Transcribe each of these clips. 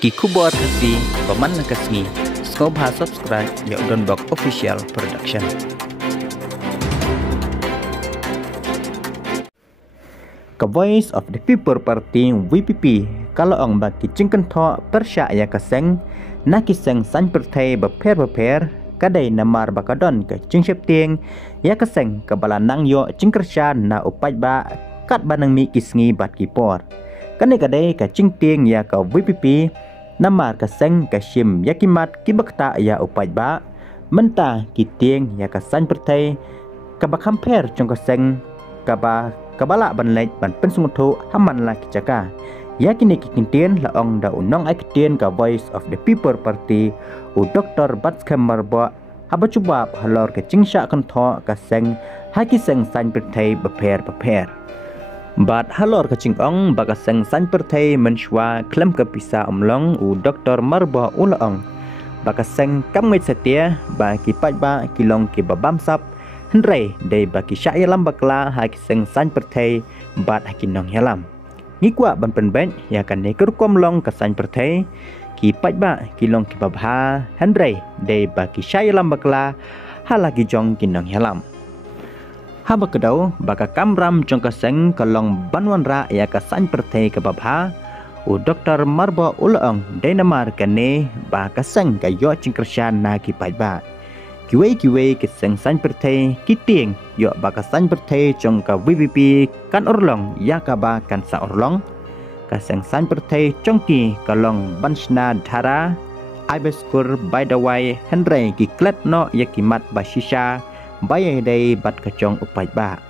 Ki kubor hati paman nakasngi skobha subscribe ya Udon Bok Official Production. Ka Voice of the People Party VPP kalau ong baki cingken tho persya ya kaseng nakiseng san pertai beper kadai namar bakadon ke cingshep tieng ya kaseng kabala nang yo cingkersya na upai ba kat banang mi kisngi bat kipor kadai ka cing tieng ya ka VPP namar kaseng kashim yakimat kibakta ya upai ba menta kitieng ya kasan pertai kabakhamper jong kaseng kabala banlek ban pensungtho haman la kicaka yakini kikintien la ong da unong aikitien ka Voice of the People Party u Dr. Batskam Marbo habacuba halor ke cingsha kantho kaseng hakiseng san pertai beper Bat halor ke cingong bakaseng san pertai menshwa klem ke pisa omlong u Dr. Marbo ulaong bakaseng kamit setia ba kipat ba kilong ki babamsap hendrai dei baki syaya lam bakla hakiseng san pertai bat hakinong yalam ngikwa ban penben ya kan ne kurkom long ka san pertai kipat ba kilong ki babha hendrai dei baki syaya lam bakla halagi jong kinong yalam haba kedau baka kamram jong kaseng kalong banwan ra ya ka san pertai ka babha u Dr. Marbo ulaong dei namar kane ba kaseng ka yo cingkersyan na kipat ba kiwe keseng san pertai kitieng yo baka san pertai jong ka VPP kan orlong ya ka ba kan sa orlong kaseng san pertai jongki kalong bansna dhara ibeskur by the way hendrai ki klet no yakimat basisha bayai dei bat kacong upai ba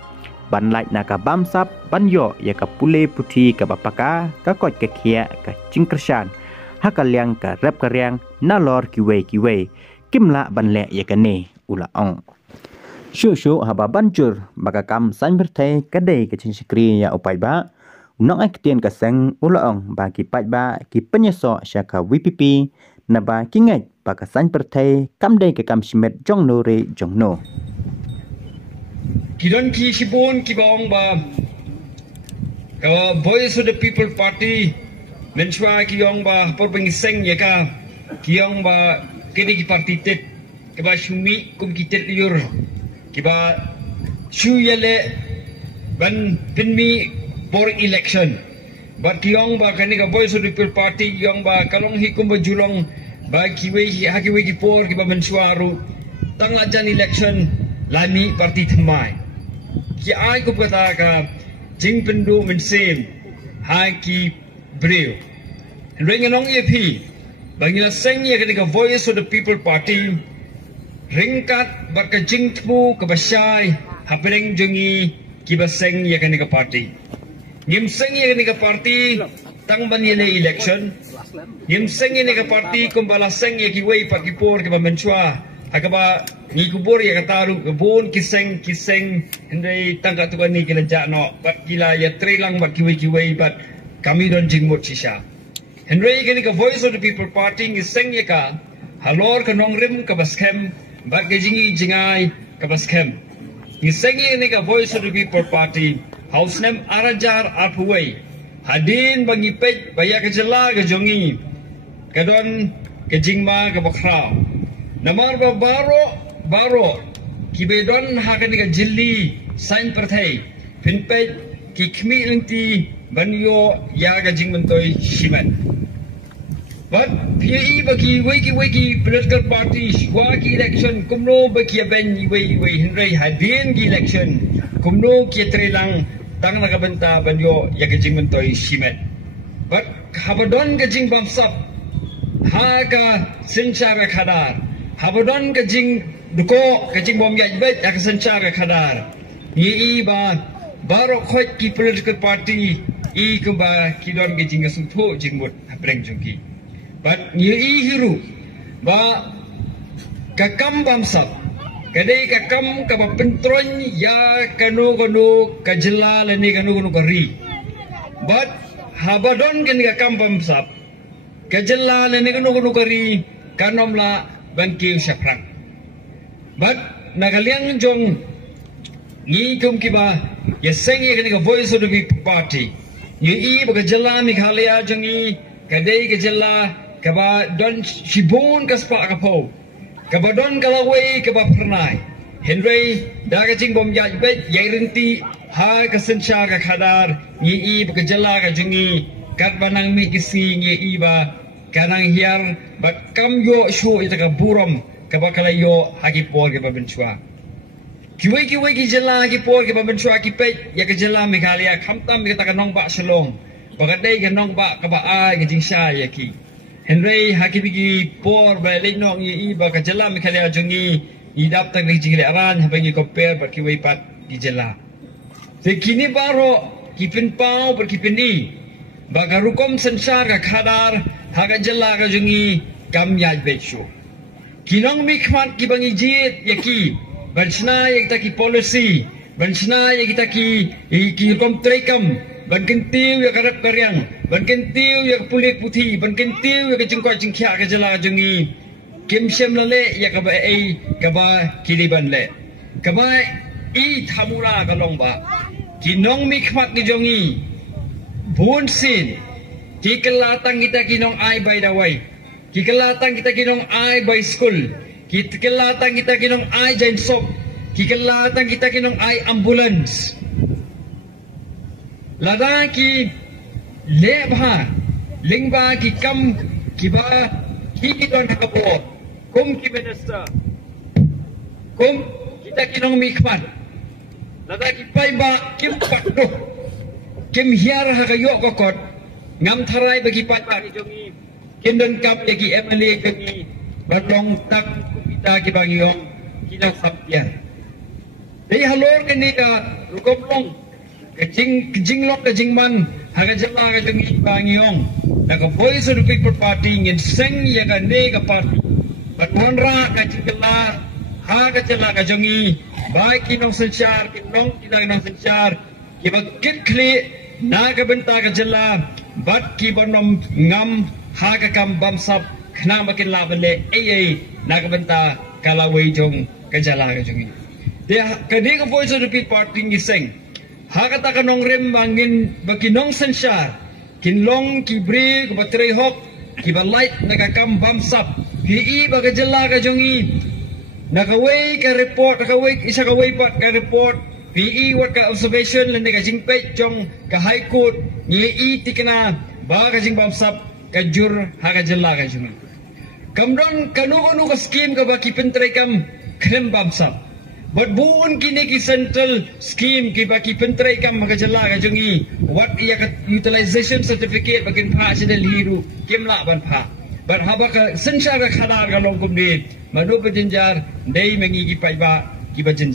ban lai na ka bamsap ban yo ya ka pule puthi ka bapaka ka kot ka khia ka cingkersyan hakalyang ka rep karyang nalor kiwe kimla banle yakane ulaong shu haba banjur baka kam san bertai kadai ke cingsikri ya upai ba unong aktien kaseng ulaong baki pat ba ki penyeso syaka VPP na ba kingai baka san bertai kamdai ke kam simet jong no re jong no Kidon ki sibon ki baong ba ka Voice of the People Party menshwa ki yong ba por pengiseng ya ka ki yong ba kini ki parti tet ke ba shumi kum ki tet yur ki ba shu yele ban pinmi for election but ki yong ba kani ka Voice of the People Party yong ba kalong hi kum ba julong ba ki we ha ki we ki por ki ba menshwa ru tang ajan election lani parti thamai ki ai ko kata ka jing pendu mensem ha ki breu renganong EP bangila sengye ketika Voice of the People Party ringkat baka jing tmu ka basyai hapering jungi ki baseng ye ketika party ngim sengye ketika party tang banile election ngim sengye ketika party kumbala sengye ki wei pat ki por ki ba menchwa hakaba ni kubur ya kataru kebun kiseng hendai tangka tu ni kila jakno bat gila ya trilang bat kiwe bat kami don jingmut sisa hendai kini ka Voice of the People Party ngiseng ya ka halor ka nongrim ka baskem bat gejingi jingai ka baskem ngiseng ya ni ka Voice of the People Party house name arajar arpuwei hadin bangi pej baya ka jela ka jongi kadon ka jingma ka bakrao namar ba baro kibedon hakan ka jilli sain perthai pinpej ki khmi inti banyo ya ga jingmentoi shiman but PE baki weki political party shwa ki election kumno baki ben wei hinrai hadin ki election kumno ki trelang tang na kabenta banyo ya ga jingmentoi shiman but habadon ga jing bamsap ha ka sinchara khadar habadon ka jing duko ka jing bom ya bet ya ka sanchara khadar yi ba baro khot ki political party i ko ba ki don ka jing su tho jing mut apreng jungki but yi hiru ba ka kam bam sap kadai ka kam ka ba pentron ya kanu ka jelal ni kanu ka ri but habadon ka kam bam sap ka jelal ni kanu ka ri kanomla bangkiu syaprang but nagaliang jong ni kum kiba yeseng ye ka Voice of the People Party Ye i baga jala Meghalaya jangi kadai ke jela kaba don shibon kaspa kapo kaba don kalawai kaba pernai Henry daga jing bom ya bet yairenti ha kasencha ka khadar yi i bekejela ka jungi kat banang mi kisi yi ba kanang hiar ba kam yo shu ita ka burom kaba kala yo hagi por ke ba benchwa kiwai ki jela ki por ke ba benchwa ki pet ya ke jela Meghalaya khamtam mi ta ka nong ba shalong bagadai ka nong ba kaba a ke jing sha ya ki Henry hagi bigi por ba le nong yi ba ka jela Meghalaya jungi idap tak ni jingre aran bagi compare ber ki pat di jela se kini baro kipin pau ber kipin ni bagarukom sensar ka khadar haga jela ka jungi kam yaj becho kinong mikmat ki bangi jit yaki bansna yak taki policy bansna yak ki kom trekam ban kentiu yak karap karyang ban kentiu yak pulik putih ban kentiu yak jingkwa jingkya ka jela ka jungi Kim Shem le ya kaba kaba kiliban le kaba I thamura kalong ba kinong mikmat ni jongi bun sin ki kelatang kita kinong ai by the way ki kelatang kita kinong ai by school ki kelatang kita kinong ai jain shop ki kelatang kita kinong ai ambulance lada ki le bha lingba ki kam ki ba ki don hakapot kum ki minister kum kita kinong mikmat lada ki pai ba kim patdo kim hiar ha kayo kokot ngam tharai bagi pai ba ki jongi kim don kap ki MLA ki badong tak kita ki bangyong kinang saptian dei halor kini ka rukom long kejing long kejing man ha ka jala ka jongi bangyong na Voice of the People Party ngin seng ya ka ne ka party Batwanra ka cikela ha ka cela ka jongi bai kinong senchar kinong kinong senchar ki bakit kli na ka benta ka jela bat ki bonom ngam ha ka kam bamsap khna makin la bale ai na ka benta kala wei jong ka jela ka jongi de ka de ka Voice of the People Party ngi seng ha ka ta ka nong rem mangin bakinong senchar kinlong kibri ko batrei hok ki balait na ka kam bamsap PE baga jela ka jongi nakaway ka report nakaway isa ka way pat ka report PE wat ka observation lan ka jingpet jong ka high court ni tikna ba ka jing bamsap ka jur ha ka jela ka jongi kamdon kanu ka scheme ka ba ki pentrai kam krem bamsap but buun kini ki central scheme ki ba ki pentrai kam ka jela ka jongi wat iya ka utilization certificate bagin pha sidel hiru kimla ban pha But habaka sensara khadar galong kumdi madu pejenjar dei mengi ki pai ba ki bajenjar